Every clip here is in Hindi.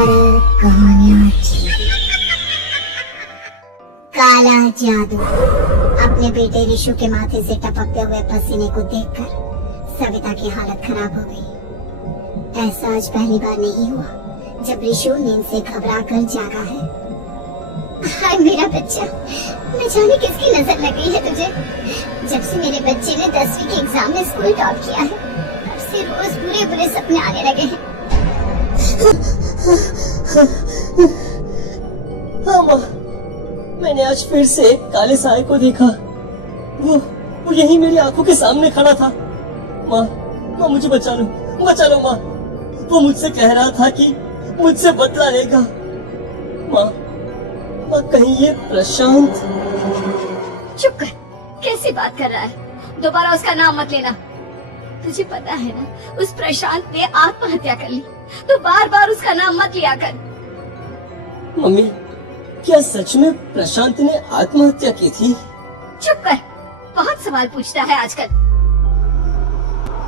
हॉरर कहानियां काला जादू। अपने बेटे ऋषु के माथे से टपकते हुए पसीने को देखकर सविता की हालत खराब हो गई। ऐसा आज पहली बार नहीं हुआ जब ऋषु नींद से घबरा कर जागा है। हाय मेरा बच्चा, न जाने किसकी नजर लग गई है तुझे। जब से मेरे बच्चे ने 10वीं के एग्जाम में स्कूल टॉप किया है, तब से रोज बुरे बुरे सपने आने लगे हैं। हाँ माँ, मैंने आज फिर से एक काले साए को देखा। वो यही मेरी आंखों के सामने खड़ा था। माँ मुझे बचा लो माँ। वो मुझसे कह रहा था कि मुझसे बदला लेगा। माँ कहीं ये प्रशांत। चुप कर, कैसी बात कर रहा है? दोबारा उसका नाम मत लेना। तुझे पता है ना, उस प्रशांत ने आत्महत्या कर ली, तो बार बार उसका नाम मत लिया कर। मम्मी, क्या सच में प्रशांत ने आत्महत्या की थी? चुप कर, बहुत सवाल पूछता है आजकल।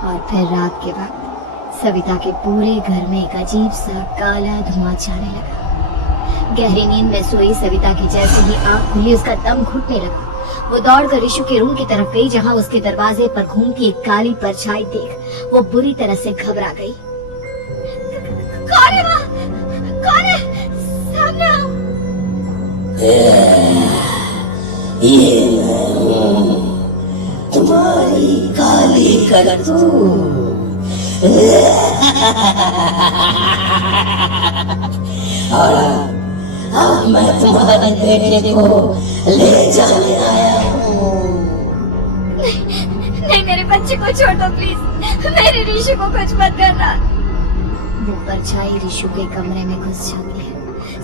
और फिर रात के वक्त सविता के पूरे घर में एक अजीब सा काला धुआं छाने लगा। गहरी नींद में सोई सविता की जैसे ही आंख खुली, उसका दम घुटने लगा। वो दौड़कर ऋषु के रूम की तरफ गई, जहाँ उसके दरवाजे पर घूमती एक काली परछाई देख वो बुरी तरह से घबरा गई। कौन है वहाँ? कौन है? सामने आओ। ये तुम्हारी काली करतूत। अब मैं तुम्हारे बेटे को ले जाने आया हूँ। नहीं, मेरे बच्चे को छोड़ दो प्लीज। मेरे ऋषु को कुछ मत करना। वो परछाई ऋषु के कमरे में घुस जाती है।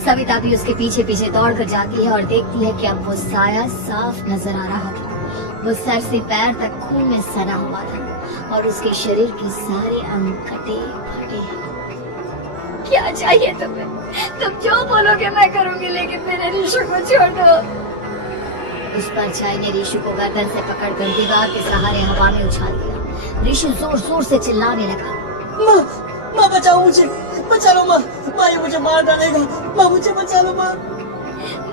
सविता भी उसके पीछे पीछे दौड़ कर जाती है और देखती है कि अब वो साया साफ नजर आ रहा था। वो सर से पैर तक खून में सना हुआ था और उसके शरीर के सारे अंग कटे फटे हैं। क्या चाहिए तुम्हें? तुम जो बोलोगे मैं करूंगी, लेकिन मेरे ऋषु को छोड़ दो। उस परछाई ने ऋषु को गर्दन से पकड़कर दीवार के सहारे हवा में उछाल दिया। ऋषु जोर जोर से चिल्लाने लगा। माँ बचाओ मुझे, बचा लो माँ। ये मुझे मार डालेगा। माँ मुझे बचा लो माँ।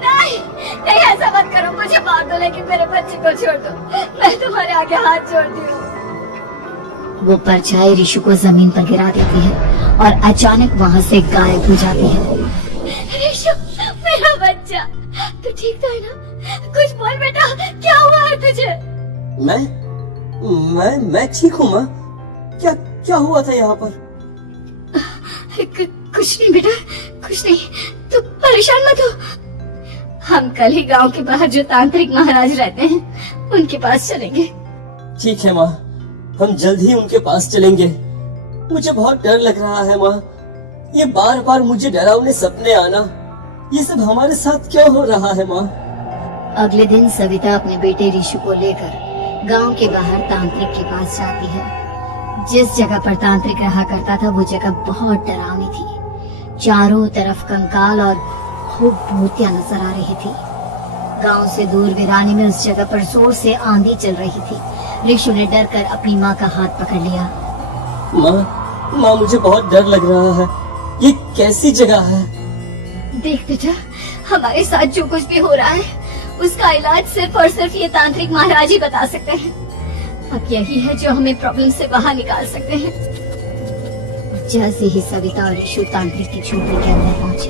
नहीं, ऐसा मत करो। मुझे मार दो, लेकिन मेरे बच्चे को छोड़ दो। मैं तुम्हारे आगे हाथ जोड़ती हूँ। वो परछाई ऋषु को जमीन पर गिरा देती है और अचानक वहाँ से गायब हो जाती है। ऋषु, मेरा बच्चा, तू ठीक तो है ना? कुछ बोल बेटा, क्या हुआ है तुझे? मैं ठीक हूँ माँ। क्या हुआ था यहाँ पर? कुछ नहीं बेटा, कुछ नहीं। तू परेशान मत हो। हम कल ही गांव के बाहर जो तांत्रिक महाराज रहते हैं, उनके पास चलेंगे। ठीक है माँ, हम जल्द ही उनके पास चलेंगे। मुझे बहुत डर लग रहा है माँ। ये बार बार मुझे डरावने सपने आना, ये सब हमारे साथ क्यों हो रहा है माँ? अगले दिन सविता अपने बेटे ऋषु को लेकर गांव के बाहर तांत्रिक के पास जाती है। जिस जगह पर तांत्रिक रहा करता था, वो जगह बहुत डरावनी थी। चारों तरफ कंकाल और खूब भूतियां नजर आ रही थी। गांव से दूर वीरानी में उस जगह पर जोर से आंधी चल रही थी। ऋषु ने डर कर अपनी माँ का हाथ पकड़ लिया। माँ मुझे बहुत डर लग रहा है। ये कैसी जगह है? देख बेटा, हमारे साथ जो कुछ भी हो रहा है, उसका इलाज सिर्फ और सिर्फ ये तांत्रिक महाराज ही बता सकते हैं। अब यही है जो हमें प्रॉब्लम से बाहर निकाल सकते हैं। जैसे ही सविता और ऋषु तांत्रिक की झोपड़ी के अंदर पहुंचे,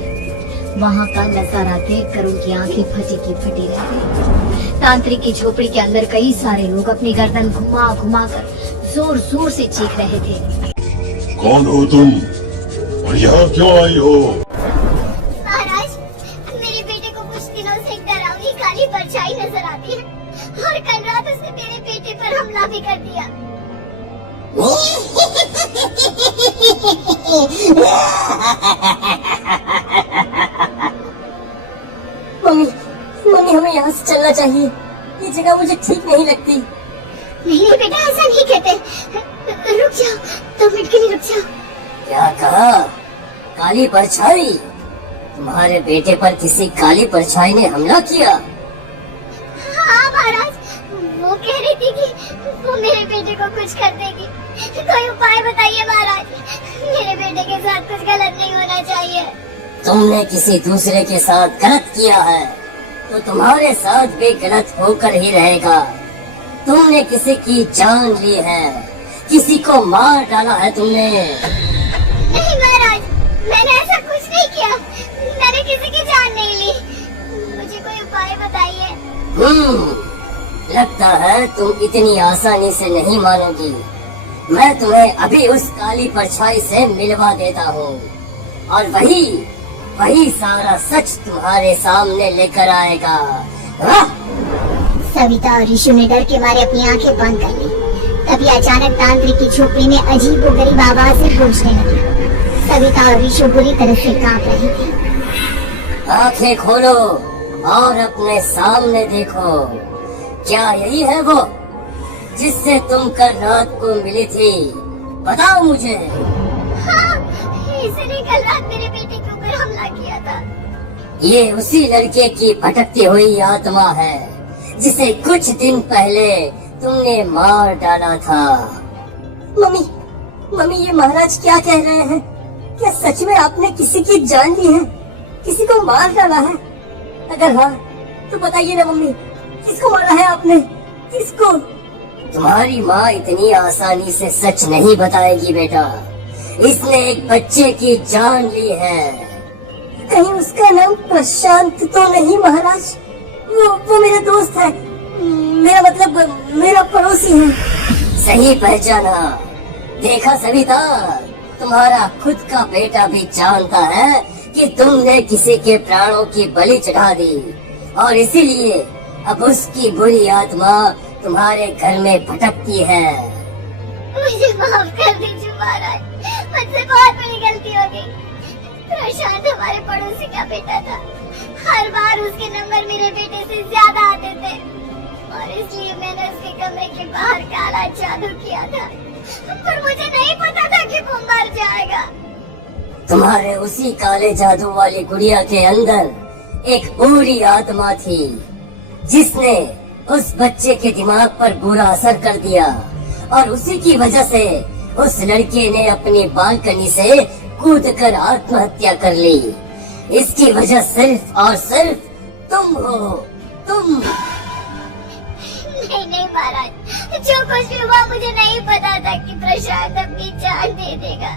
वहाँ का नजारा देखकर उनकी आंखें फटी की फटी रह गई। तांत्रिक की झोपड़ी के अंदर कई सारे लोग अपनी गर्दन घुमा घुमा कर जोर जोर से चीख रहे थे। कौन हो तुम और यहाँ क्यों आई हो? महाराज, मेरे बेटे को कुछ दिनों से एक डरावनी काली परछाई नजर आती है और कल रात उसने मेरे बेटे पर हमला भी कर दिया। मम्मी हमें यहाँ से चलना चाहिए। ये जगह मुझे ठीक नहीं लगती। नहीं बेटा, ऐसा नहीं कहते। रुक जाओ, 2 मिनट के लिए रुक जाओ। क्या कहा? काली परछाई? तुम्हारे बेटे पर किसी काली परछाई ने हमला किया? हाँ महाराज, वो कह रही थी कि वो मेरे बेटे को कुछ कर देगी। कोई उपाय बताइए महाराज, मेरे बेटे के साथ कुछ गलत नहीं होना चाहिए। तुमने किसी दूसरे के साथ गलत किया है तो तुम्हारे साथ भी गलत होकर ही रहेगा। तुमने किसी की जान ली है, किसी को मार डाला है तुमने। नहीं महाराज, मैंने ऐसा कुछ नहीं किया। मैंने किसी की जान नहीं ली। मुझे कोई उपाय बताइए। लगता है तुम इतनी आसानी से नहीं मानोगी। मैं तुम्हें अभी उस काली परछाई से मिलवा देता हूँ और वही सारा सच तुम्हारे सामने लेकर आएगा। सविता और ऋषु ने डर के मारे अपनी आंखें बंद कर ली। तभी अचानक तांत्रिक की झोपड़ी में अजीब व गरीब आवाज से गूंजने लगी। सविता और ऋषु बुरी तरह से कांप रही थी। आंखें खोलो और अपने सामने देखो। क्या यही है वो जिससे तुम कल रात को मिली थी? बताओ मुझे। हाँ, इसने कल रात मेरे बेटे के ऊपर हमला किया था। ये उसी लड़के की भटकती हुई आत्मा है जिसे कुछ दिन पहले तुमने मार डाला था। मम्मी ये महाराज क्या कह रहे हैं? क्या सच में आपने किसी की जान ली है, किसी को मार डाला है? अगर हाँ तो बताइए ना मम्मी, किसको मारा है आपने? किसको? तुम्हारी माँ इतनी आसानी से सच नहीं बताएगी बेटा। इसने एक बच्चे की जान ली है। कहीं उसका नाम प्रशांत तो नहीं महाराज? वो मेरा दोस्त है, मेरा मतलब मेरा पड़ोसी है। सही पहचाना। देखा सविता, तुम्हारा खुद का बेटा भी जानता है कि तुमने किसी के प्राणों की बलि चढ़ा दी और इसीलिए अब उसकी बुरी आत्मा तुम्हारे घर में भटकती है। मुझे माफ कर दीजिए महाराज, मुझसे बहुत बड़ी गलती हो गई। प्रशांत हमारे पड़ोसी का बेटा था। हर बार उसके नंबर मेरे बेटे से ज्यादा आते थे और इसलिए मैंने उसके कमरे के बाहर काला जादू किया था, पर मुझे नहीं पता था कि वो मर जाएगा। तुम्हारे उसी काले जादू वाली गुड़िया के अंदर एक बुरी आत्मा थी जिसने उस बच्चे के दिमाग पर बुरा असर कर दिया और उसी की वजह से उस लड़के ने अपनी बालकनी से कूदकर आत्महत्या कर ली। इसकी वजह सिर्फ और सिर्फ तुम हो, तुम। नहीं महाराज, जो कुछ भी हुआ मुझे नहीं पता था कि प्रशांत अपनी जान दे देगा।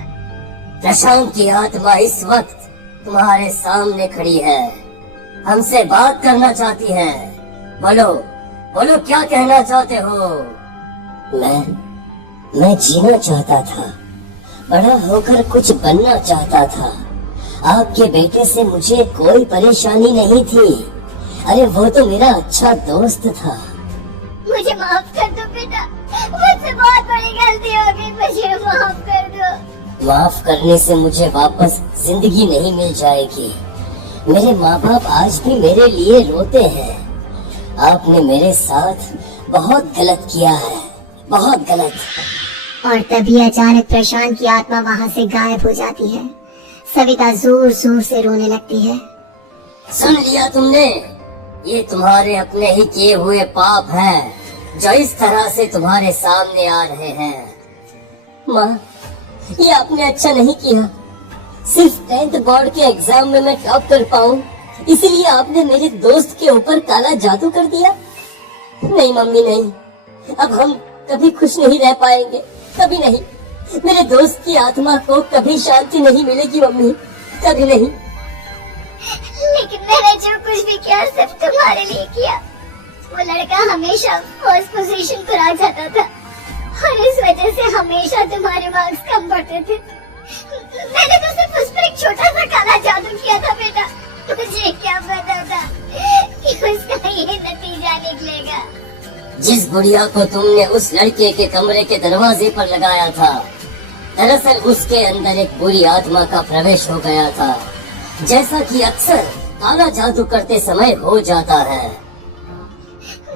प्रशांत की आत्मा इस वक्त तुम्हारे सामने खड़ी है, हमसे बात करना चाहती है। बोलो क्या कहना चाहते हो? मैं जीना चाहता था, बड़ा होकर कुछ बनना चाहता था। आपके बेटे से मुझे कोई परेशानी नहीं थी। अरे वो तो मेरा अच्छा दोस्त था। मुझे माफ कर दो बेटा, मुझसे बहुत बड़ी गलती हो गई, मुझे माफ कर दो। माफ करने से मुझे वापस जिंदगी नहीं मिल जाएगी। मेरे माँ बाप आज भी मेरे लिए रोते हैं। आपने मेरे साथ बहुत गलत किया है, बहुत गलत। और तभी अचानक प्रशांत की आत्मा वहाँ से गायब हो जाती है। सविता जोर जोर से रोने लगती है। सुन लिया तुमने? ये तुम्हारे अपने ही किए हुए पाप हैं जो इस तरह से तुम्हारे सामने आ रहे हैं। माँ, ये आपने अच्छा नहीं किया। सिर्फ 10th बोर्ड के एग्जाम में मैं टॉप कर पाऊँ इसीलिए आपने मेरे दोस्त के ऊपर काला जादू कर दिया। नहीं मम्मी नहीं, अब हम कभी खुश नहीं रह पाएंगे, कभी नहीं। मेरे दोस्त की आत्मा को कभी शांति नहीं मिलेगी मम्मी, कभी नहीं। लेकिन मैंने जो कुछ भी किया सिर्फ तुम्हारे लिए किया। वो लड़का हमेशा फर्स्ट पोजीशन पर आ जाता था और इस वजह से हमेशा तुम्हारे मार्क्स कम पड़ते थे। मैंने तो सिर्फ उस पर एक छोटा सा काला जादू किया था बेटा। मुझे क्या पता था कि उसका ये नतीजा निकलेगा। जिस बुढ़िया को तुमने उस लड़के के कमरे के दरवाजे पर लगाया था, दरअसल उसके अंदर एक बुरी आत्मा का प्रवेश हो गया था, जैसा कि अक्सर काला जादू करते समय हो जाता है।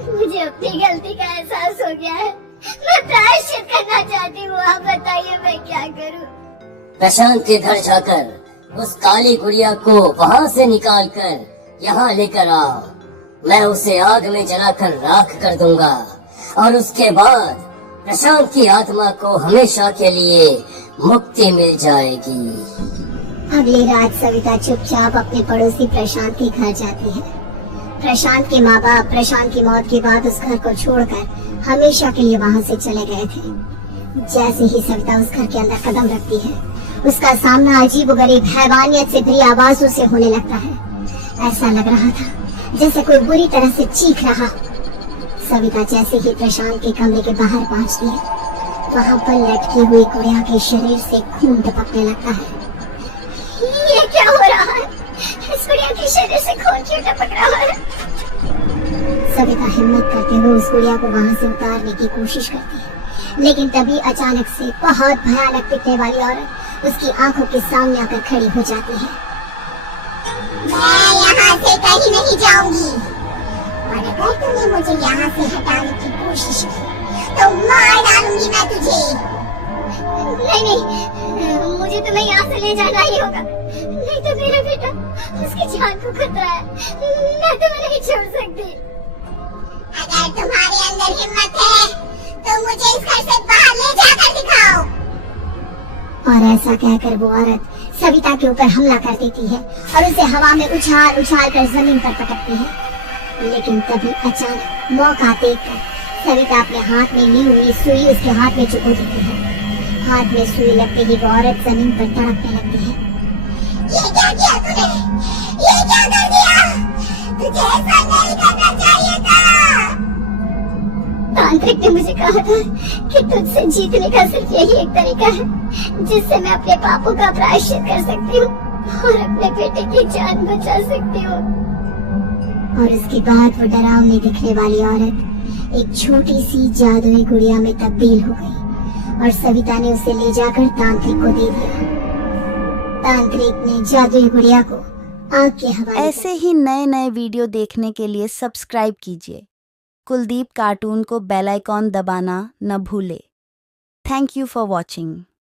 मुझे अपनी गलती का एहसास हो गया है। मैं प्रायश्चित करना चाहती हूँ, आप बताइए मैं क्या करूँ? प्रशांत के घर जाकर उस काली गुड़िया को वहाँ से निकाल कर यहाँ लेकर आओ। मैं उसे आग में जलाकर राख कर दूंगा और उसके बाद प्रशांत की आत्मा को हमेशा के लिए मुक्ति मिल जाएगी। अगली रात सविता चुपचाप अपने पड़ोसी प्रशांत के घर जाती है। प्रशांत के माँ बाप प्रशांत की मौत के बाद उस घर को छोड़कर हमेशा के लिए वहां से चले गए थे। जैसे ही सविता उस घर के अंदर कदम रखती है, उसका सामना अजीबोगरीब हैवानियत से भरी आवाजों से होने लगता है। ऐसा लग रहा था जैसे कोई बुरी तरह से चीख रहा। सविता जैसे ही प्रशांत के कमरे के बाहर पहुंचती है, वहां पर लटकी हुई गुड़िया के शरीर से खून टपकने लगता है। ये क्या हो रहा है? इस गुड़िया के शरीर से खून क्यों टपक रहा है? सविता हिम्मत करते हुए उस गुड़िया को वहां से उतारने की कोशिश करती है, लेकिन तभी अचानक से बहुत भयानक दिखने वाली औरत उसकी आंखों के सामने आकर खड़ी हो जाती है। मैं यहाँ से कहीं नहीं जाऊंगी, और अगर तूने मुझे यहाँ से हटाने की कोशिश की तो मार डालूंगी मैं तुझे। नहीं नहीं, मुझे तुम्हें यहाँ से ले जाना ही होगा, नहीं तो मेरा बेटा, उसकी जान को खतरा है। मैं तुम्हें नहीं छोड़ सकती। अगर तुम्हारे अंदर हिम्मत है तो मुझे इस घर से बाहर ले जाकर दिखाओ। और ऐसा कहकर वो औरत सविता के ऊपर हमला कर देती है और उसे हवा में उछाल उछाल कर जमीन पर पटकती है। लेकिन तभी अचानक मौका देखकर सविता अपने हाथ में ली हुई सुई उसके हाथ में चुभो देती है। हाथ में सुई लगते ही वो औरत जमीन पर तड़पने लगती है। ये क्या किया तूने? ये क्या कर दिया? तुझे ऐसा नहीं करना चाहिए था। तांत्रिक ने मुझे कहा था कि तुझसे जीतने का सिर्फ यही एक तरीका है जिससे मैं अपने पापों का प्रायश्चित कर सकती हूँ और अपने बेटे की जान बचा सकती हूँ। और उसके बाद वो डरावनी दिखने वाली औरत एक छोटी सी जादुई गुड़िया में तब्दील हो गई और सविता ने उसे ले जाकर तांत्रिक को दे दिया। तांत्रिक ने जादुई गुड़िया को आग के हवाले ऐसे ही नए नए वीडियो देखने के लिए सब्सक्राइब कीजिए। कुलदीप कार्टून को बेल आइकॉन दबाना न भूले। Thank you for watching.